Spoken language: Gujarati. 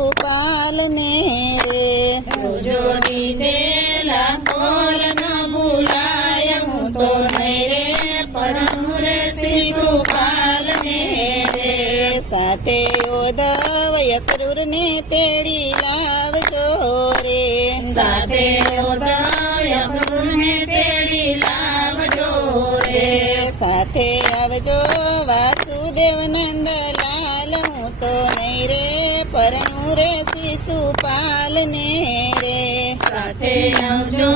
શિશુપાલ ને રે જો દીધેલા કોલ ન ભૂલાય હું તો નહીં રે પરણું રે શિશુપાલ ને રે સાથે ઉદ્ધવ અક્રૂર ને તેડી લાવજો રે સાથે ઉદ્ધવ અક્રૂર ને તેડી લાવજો રે સાથે આવજો વાસુદેવ નંદલાલ હું તો નહીં રે પરણું રે શિશુપાલ ને રે સાથે આવજો